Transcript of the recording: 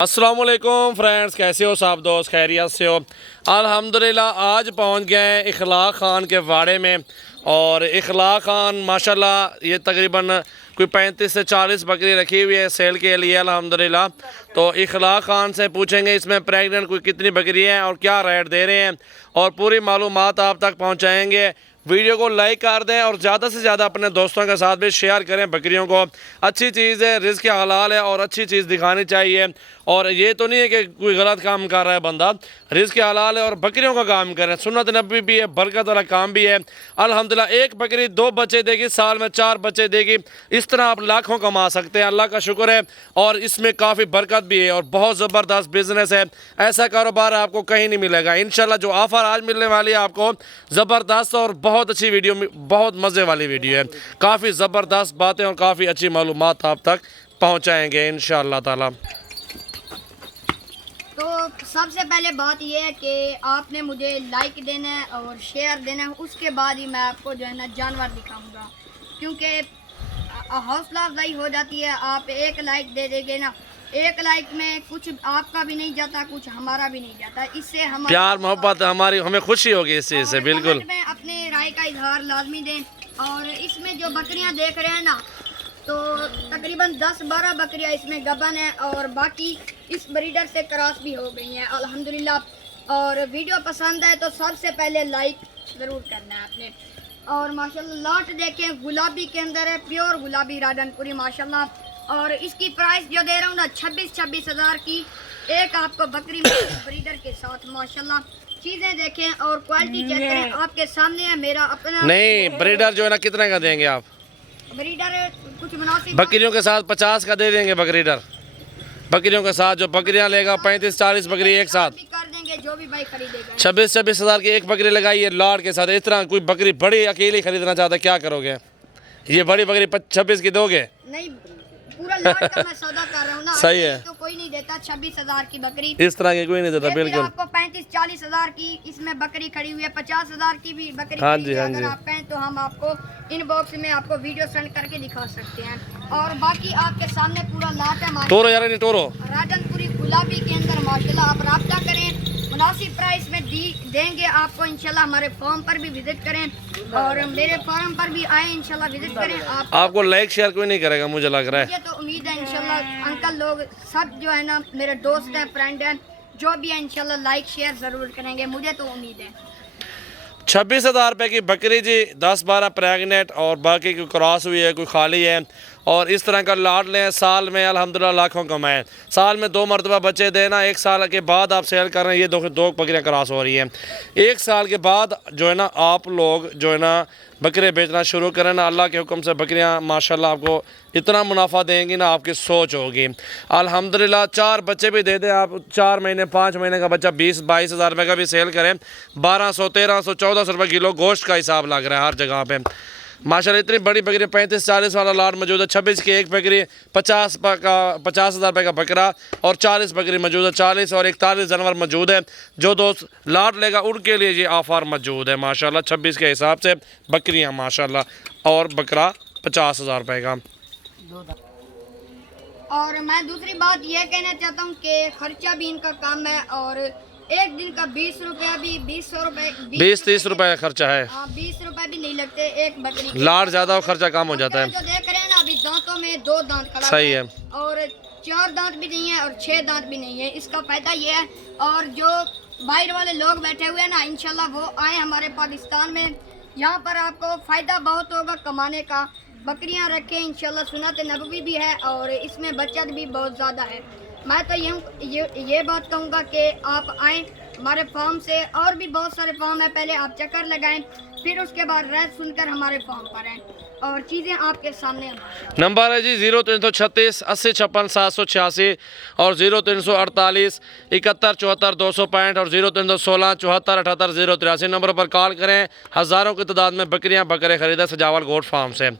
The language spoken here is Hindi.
अस्सलामुअलैकुम फ्रेंड्स, कैसे हो सब दोस्त? खैरियत से हो? अल्हम्दुलिल्लाह आज पहुंच गए हैं इखलाक ख़ान के वाड़े में। और इखलाक ख़ान माशाल्लाह ये तकरीबन कोई 35 से 40 बकरी रखी हुई है सेल के लिए अल्हम्दुलिल्लाह। तो इखलाक ख़ान से पूछेंगे इसमें प्रेग्नेंट कोई कितनी बकरी हैं और क्या रेट दे रहे हैं, और पूरी मालूमात आप तक पहुँचाएँगे। वीडियो को लाइक कर दें और ज़्यादा से ज़्यादा अपने दोस्तों के साथ भी शेयर करें। बकरियों को अच्छी चीज़ है, रिज़्क़ हलाल है और अच्छी चीज़ दिखानी चाहिए। और ये तो नहीं है कि कोई गलत काम कर रहा है बंदा, रिज़्क़ हलाल है और बकरियों का काम कर रहे हैं। सुन्नत नबी भी है, बरकत वाला काम भी है अल्हम्दुलिल्लाह। एक बकरी 2 बच्चे देगी, साल में 4 बच्चे देगी। इस तरह आप लाखों कमा सकते हैं, अल्लाह का शुक्र है। और इसमें काफ़ी बरकत भी है और बहुत ज़बरदस्त बिज़नेस है। ऐसा कारोबार आपको कहीं नहीं मिलेगा इंशाल्लाह। जो ऑफ़र आज मिलने वाली है आपको ज़बरदस्त और बहुत अच्छी वीडियो, बहुत मज़े वाली वीडियो है। काफ़ी ज़बरदस्त बातें और काफ़ी अच्छी मालूमात आप तक पहुँचाएँगे इंशाअल्लाह ताला। तो सबसे पहले बात यह है कि आपने मुझे लाइक देना है और शेयर देना है, उसके बाद ही मैं आपको जो है ना जानवर दिखाऊंगा। क्योंकि हौसला अफजाई हो जाती है, आप एक लाइक दे देंगे ना, एक लाइक में कुछ आपका भी नहीं जाता, कुछ हमारा भी नहीं जाता। इससे हम प्यार मोहब्बत हमारी, हमें खुशी होगी इस चीज़ से। बिल्कुल में अपने राय का इजहार लाजमी दें। और इसमें जो बकरियां देख रहे हैं ना, तो तकरीबन 10-12 बकरियां इसमें गबन है और बाकी इस ब्रीडर से क्रॉस भी हो गई हैं अल्हम्दुलिल्लाह। और वीडियो पसंद है तो सबसे पहले लाइक ज़रूर करना है आपने। और माशाल्लाह लाट देखें, गुलाबी के अंदर है, प्योर गुलाबी राजनपुरी माशाल्लाह। और इसकी प्राइस जो दे रहा हूँ ना 26 हज़ार की एक आपको बकरी ब्रीडर के साथ माशाल्लाह। चीज़ें देखें और क्वालिटी चेक करें, आपके सामने है मेरा अपना। नहीं, ब्रीडर जो है ना कितने का देंगे आप? ब्रीडर कुछ मुनासिब बकरियों के साथ 50 का दे देंगे ब्रीडर। बकरियों के साथ जो बकरियां लेगा 35-40 बकरी एक साथ भी कर देंगे, जो भी भाई खरीदेगा। 26 हज़ार की एक बकरी लगाइए लाड के साथ। इस तरह कोई बकरी बड़ी अकेली खरीदना चाहता है, क्या करोगे? ये बड़ी बकरी 26 की दोगे? नहीं, पूरा लाट का मैं सौदा कर रहा हूँ ना। सही है, तो कोई नहीं देता 26 हज़ार की बकरी, इस तरह की कोई नहीं देता। बिल्कुल आपको 35-40 हज़ार की इसमें बकरी खड़ी हुई है, 50 हज़ार की भी बकरी हाँ खड़ी जी, है। हाँ अगर जी। आप कहें तो हम आपको इनबॉक्स में आपको वीडियो सेंड करके दिखा सकते हैं। और बाकी आपके सामने पूरा लाट है टोरो यार, नहीं टोरो राजनपुरी गुलाबी के अंदर माशाल्लाह। आप राब्ता करें, मुनासिब प्राइस में देंगे आपको इंशाल्लाह। हमारे फॉर्म पर भी विजिट करें और मेरे फॉर्म पर भी आए इंशाल्लाह, विजिट करें। आपको लाइक शेयर कोई नहीं करेगा मुझे लग रहा है। मुझे तो उम्मीद है इंशाल्लाह अंकल लोग सब जो है ना मेरे दोस्त हैं, फ्रेंड हैं, जो भी है इंशाल्लाह लाइक शेयर ज़रूर करेंगे, मुझे तो उम्मीद है। 26 हज़ार रुपये की बकरी जी, 10-12 प्रेगनेंट और बाकी कोई क्रॉस हुई है, कोई खाली है। और इस तरह का लाड लें, साल में अल्हम्दुलिल्लाह लाखों कमाएं। साल में 2 मरतबा बच्चे देना, 1 साल के बाद आप सेल कर रहे हैं। ये दो बकरियां क्रॉस हो रही हैं। 1 साल के बाद जो है ना आप लोग जो है ना बकरे बेचना शुरू करें ना, अल्लाह के हुक्म से बकरियां माशाल्लाह आपको इतना मुनाफा देंगी ना, आपकी सोच होगी अल्हम्दुलिल्लाह। 4 बच्चे भी दे दें आप, 4 महीने 5 महीने का बच्चा 20-22 हज़ार रुपये का भी सेल करें। 1200, 1300, 1400 रुपये किलो गोश्त का हिसाब लग रहा है हर जगह पे माशाल्लाह। इतनी बड़ी बकरी 35-40 वाला लाट मौजूद है। 26 की एक बकरी 50 हज़ार रुपये का बकरा और 40 बकरी मौजूद है। 40 और 41 जानवर मौजूद है। जो दोस्त लाट लेगा उनके लिए ये ऑफ़र मौजूद है माशाल्लाह। 26 के हिसाब से बकरियां माशाल्लाह और बकरा 50 हज़ार रुपये का। और मैं दूसरी बात यह कहना चाहता हूँ कि खर्चा भी इनका कम है और एक दिन का 20 रुपया भी 20 रुपये 20-30 रुपये का खर्चा है। 20 रुपये भी नहीं लगते एक बकरी। लाट ज़्यादा और खर्चा कम हो जाता है। जो देख रहे हैं ना अभी दांतों में 2 दांत खड़ा सही है और 4 दांत भी नहीं है और 6 दांत भी नहीं है। इसका फायदा ये है। और जो बाहर वाले लोग बैठे हुए हैं ना, इंशाल्लाह वो आए हमारे पाकिस्तान में, यहाँ पर आपको फ़ायदा बहुत होगा कमाने का। बकरियाँ रखें इंशाल्लाह, सुन्नत नबवी भी है और इसमें बचत भी बहुत ज़्यादा है। मैं तो ये बात कहूँगा कि आप आएँ हमारे फार्म से, और भी बहुत सारे फार्म है, पहले आप चक्कर लगाएं, फिर उसके बाद राय सुनकर हमारे फार्म पर आएँ और चीज़ें आपके सामने। नंबर है जी 0336 80 56 786 और 0348 71 74 265 और 0316 74 78 083 नंबर पर कॉल करें। हज़ारों की तादाद में बकरियां बकरे खरीदें सजावल गोट फार्म से।